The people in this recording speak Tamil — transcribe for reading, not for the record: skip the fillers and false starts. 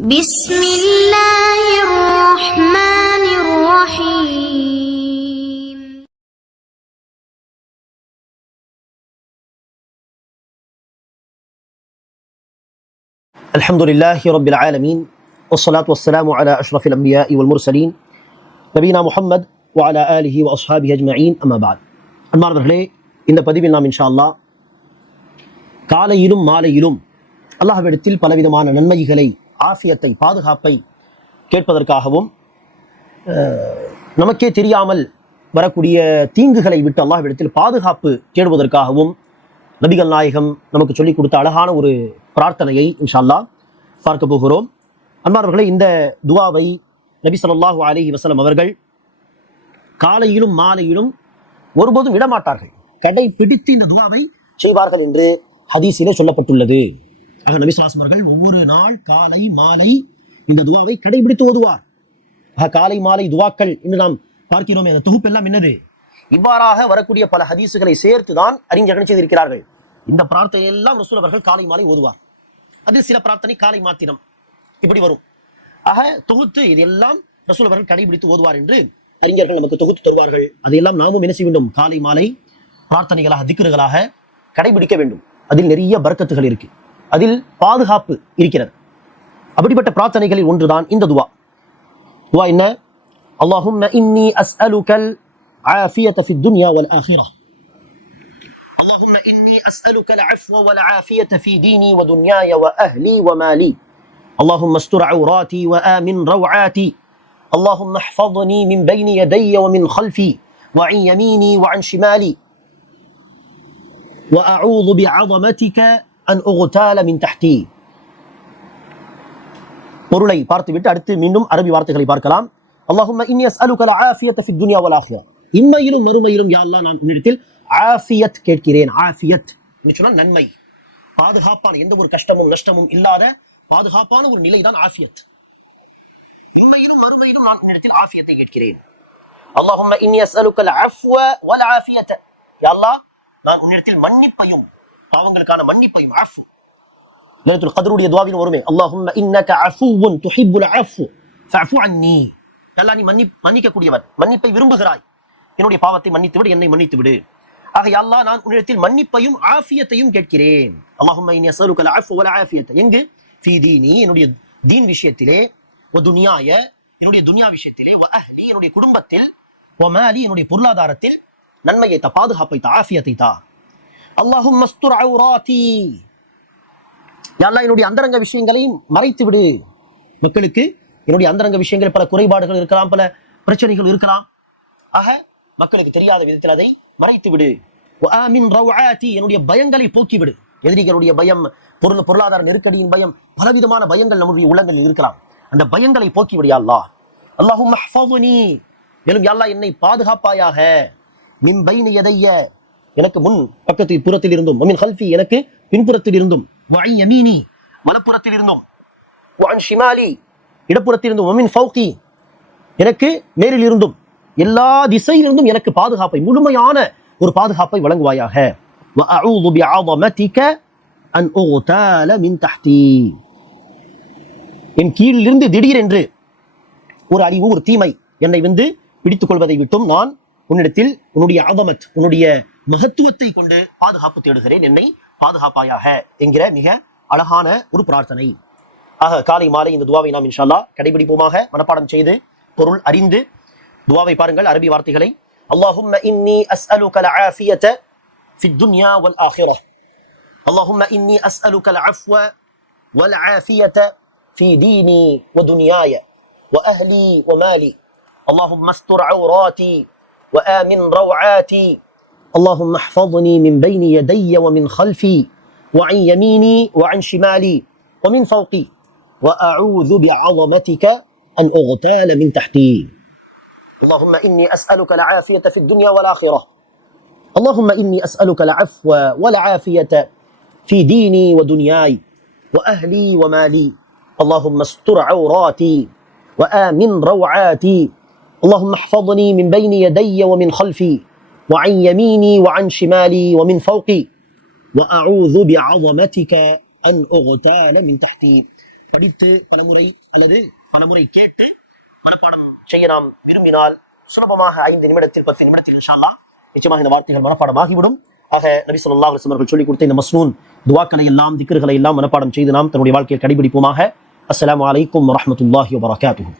بسم الله الرحمن الرحيم. الحمد لله رب العالمين والصلاة والسلام على أشرف الأنبياء والمرسلين نبينا محمد وعلى آله وأصحابه أجمعين أما بعد. அன்பார்ந்தவர்களே, இந்த பதிவில் நாம் இன்ஷா அல்லாஹ் காலையிலும் மாலையிலும் அல்லாஹ்விடத்தில் பலவிதமான நன்மைகளை, ஆஃபியத்தை, பாதுகாப்பை கேட்பதற்காகவும் நமக்கே தெரியாமல் வரக்கூடிய தீங்குகளை விட்டு அல்லாஹ்விடத்தில் பாதுகாப்பு தேடுவதற்காகவும் நபிகள் நாயகம் நமக்கு சொல்லிக் கொடுத்த அழகான ஒரு பிரார்த்தனையை இன்ஷா அல்லாஹ் பார்க்க போகிறோம். அன்பார்ந்தவர்களே, இந்த துஆவை நபி ஸல்லல்லாஹு அலைஹி வஸல்லம் அவர்கள் காலையிலும் மாலையிலும் ஒருபோதும் விடமாட்டார்கள், கடைபிடித்து இந்த துஆவை செய்வார்கள் என்று ஹதீஸிலே சொல்லப்பட்டுள்ளது. ஆக நபி ஸல்லல்லாஹு அலைஹி வஸல்லம் அவர்கள் ஒவ்வொரு நாள் காலை மாலை இந்த துஆவை கடைபிடித்து ஓதுவார். காலை மாலை துஆக்கள் என்று நாம் பார்க்கிறோம். அந்த தொகுப்பு எல்லாம் என்னது? இவ்வாறாக வரக்கூடிய பல ஹதீஸுகளை சேர்த்துதான் அறிஞர்கள் செய்திருக்கிறார்கள். இந்த பிரார்த்தனை எல்லாம் ரசூல் அவர்கள் காலை மாலை ஓதுவார். அது சில பிரார்த்தனை காலை மாத்திரம் இப்படி வரும். ஆக தொகுத்து இதெல்லாம் ரசூல் அவர்கள் கடைபிடித்து ஓதுவார் என்று அறிஞர்கள் நமக்கு தொகுத்து தருவார்கள். அதையெல்லாம் நாமும் என்ன செய்ய வேண்டும்? காலை மாலை பிரார்த்தனைகளாக, திக்ருகளாக கடைபிடிக்க வேண்டும். அதில் நிறைய பரக்கத்துகள் இருக்கு, அதில் பாதுகாப்பு இருக்கிறது. அப்படிப்பட்ட பிரார்த்தனைகளில் ஒன்றுதான் இந்த துஆ. துஆ என்ன? அல்லாஹும்ம இன்னி அஸ்அலுகல் ஆஃபியத ஃபித் துன்யா வல் ஆখিরাহ. اللهم إني أسألك العفو والعافية في ديني ودنياي وأهلي ومالي. اللهم استر عوراتي وآمن روعاتي. اللهم احفظني من بين يدي ومن خلفي وعن يميني وعن شمالي. وأعوذ بعظمتك أن أغتال من تحتي. பொருளை பார்த்துவிட்டு அடுத்து மீண்டும் அரபி வார்த்தைகளை பார்க்கலாம். اللهم إني أسألك العافية في الدنيا والآخرة. இம்மையிலும் மறுமையிலும் யா அல்லாஹ் நான் உன்னிடத்தில் ஆஃபியத் கேட்கிறேன். ஆஃபியத் என்று சொன்னால் நன்மை, பாதுகாப்பான, எந்த ஒரு கஷ்டமும் நஷ்டமும் இல்லாத பாதுகாப்பான ஒரு நிலை தான் ஆஃபியத். இம்மையிலும் மறுமையிலும் நான் உன்னிடத்தில் ஆஃபியத்தை கேட்கிறேன். அல்லாஹும்ம இன்னி அஸ்அலுக்கல் அஃப்வ வல் ஆஃபியத. யா அல்லாஹ் நான் உன்னிடத்தில் மன்னிப்பையும், பாவங்களுக்கான மன்னிப்பையும், அஃப் லைலத்துல் கத்ருடைய துஆவின் வருமே, அல்லாஹும்ம இன்னக அஃபுவுன் துஹிப்புல் அஃப் ஃபஅஃபு அன்னி. அல்லாஹ் நீ மன்னிக்க கூடியவன், மன்னிப்பை விரும்புகிறாய், என்னுடைய பாவத்தை மன்னித்து விடு, என்னை மன்னித்து விடு. ஆக யா அல்லாஹ் நான் உன்னிடத்தில் மன்னிப்பையும் ஆஃபியத்தையும் கேட்கிறேன். அல்லாஹும்ம இன்னி அஸ்அலுக்கல் அஃப்வ வல் ஆஃபியத. எங்கு? ஃபீ தீனி, என்னுடைய தீன் விஷயத்திலே, வ துன்யாய, என்னுடைய துன்யா விஷயத்திலே, வ அஹ்லி, என்னுடைய குடும்பத்தில், வ மாலி, என்னுடைய பொருளாதாரத்தில் நன்மையை தா, பாதுகாப்பை தா, ஆஃபியத்தை தா. அல்லாஹும்ம அஸ்துர் ஔராதி. யா அல்லாஹ் என்னுடைய அந்தரங்க விஷயங்களையும் மறைத்து விடு. மக்களுக்கு என்னுடைய அந்தரங்க விஷயங்கள், பல குறைபாடுகள் இருக்கலாம், பல பிரச்சனைகள் இருக்கலாம். ஆக மக்களுக்கு தெரியாத விதத்தில் அதை மறைத்து விடு. வஆமின் ரௌஆதி, என்னுடைய பயங்களை போக்கிவிடு. எதிரிகளுடைய பயம், பொருளாதார நெருக்கடியின் பயம், பலவிதமான பயங்கள் நம்முடைய உள்ளங்களில் இருக்கலாம். அந்த பயங்களை போக்கிவிடு யா அல்லாஹ். அல்லாஹும்ம அஹ்ஃபதுனி, மேலும் யா அல்லாஹ் என்னை பாதுகாப்பாயாக. மின் பைனி யதைய, எனக்கு முன் பக்கத்தில் புறத்தில் இருந்தும், மின் கல்ஃபி, எனக்கு பின்புறத்தில் இருந்தும், வஅன் யமீனி, வலப்புறத்தில் இருந்தும், வஅன் ஷிமாலி, இடப்புறத்தில் இருந்தும், வமின் ஃபௌகி, எனக்கு மேலில் இருந்தும், எல்லா திசையிலிருந்தும் எனக்கு பாதுகாப்பை, முழுமையான ஒரு பாதுகாப்பை வழங்குவாயாக. வஅஊது பிஅஸமதிக அன் உக்தால மின் தஹ்தி. என் கீழிலிருந்து திடீரென்று ஒரு அழிவு, ஒரு தீமை என்னை வந்து பிடித்துக் கொள்வதை விட்டும் நான் உன்னிடத்தில் உன்னுடைய அஸமத், உன்னுடைய மகத்துவத்தை கொண்டு பாதுகாப்பு தேடுகிறேன், என்னை பாதுகாப்பாயாக என்கிற மிக அழகான ஒரு பிரார்த்தனை. ஆக காலை மாலை இந்த துஆவை நாம் இன்ஷா அல்லாஹ் கடைபிடிப்போமாக, மனப்பாடம் செய்து பொருள் அறிந்து துஆவை பாருங்கள், அரபி வார்த்தைகளை. அல்லாஹும்ம இன்னி அஸ்அலுகல் ஆஃபியத ஃபித் துன்யா வல் ஆখিরাহ. அல்லாஹும்ம இன்னி அஸ்அலுகல் அஃப்வ வல் ஆஃபியத ஃபீ தீனி வ துன்யாய வ அஹ்லி வ மாலி. அல்லாஹும்ம அஸ்துர் ஔராதி வ ஆமின் ரௌஆதி. اللهم احفظني من بين يدي ومن خلفي وعن يميني وعن شمالي ومن فوقي وأعوذ بعظمتك أن أغتال من تحتي. اللهم إني أسألك العافية في الدنيا والآخرة. اللهم إني أسألك العفو والعافية في ديني ودنياي وأهلي ومالي. اللهم استر عوراتي وآمن روعاتي. اللهم احفظني من بين يدي ومن خلفي وعن يميني وعن شمالي ومن فوقي وأعوذ بعظمتك أن أغتال من تحتي. படித்து பலமுறை அல்லது பலமுறை கேட்டு மனப்பாடம் செய்ய நாம் விரும்பினால் சுலபமாக 5 நிமிடத்தில் 10 நிமிடத்தில் இன்ஷா அல்லாஹ் நிச்சயமாக இந்த வார்த்தைகள் மனப்பாடம் ஆகிவிடும். ஆக நபி ஸல்லல்லாஹு அலைஹி வஸல்லம் அவர்கள் சொல்லிக் கொடுத்த இந்த மஸ்னூன் துஆக்களை எல்லாம் திக்ர்களை எல்லாம் மனப்பாடம் செய்து நாம் தன்னுடைய வாழ்க்கையில் கடைபிடிப்போமாக. அஸ்ஸலாமு அலைக்கும் வரஹ்மத்துல்லாஹி வபரகாத்துஹு.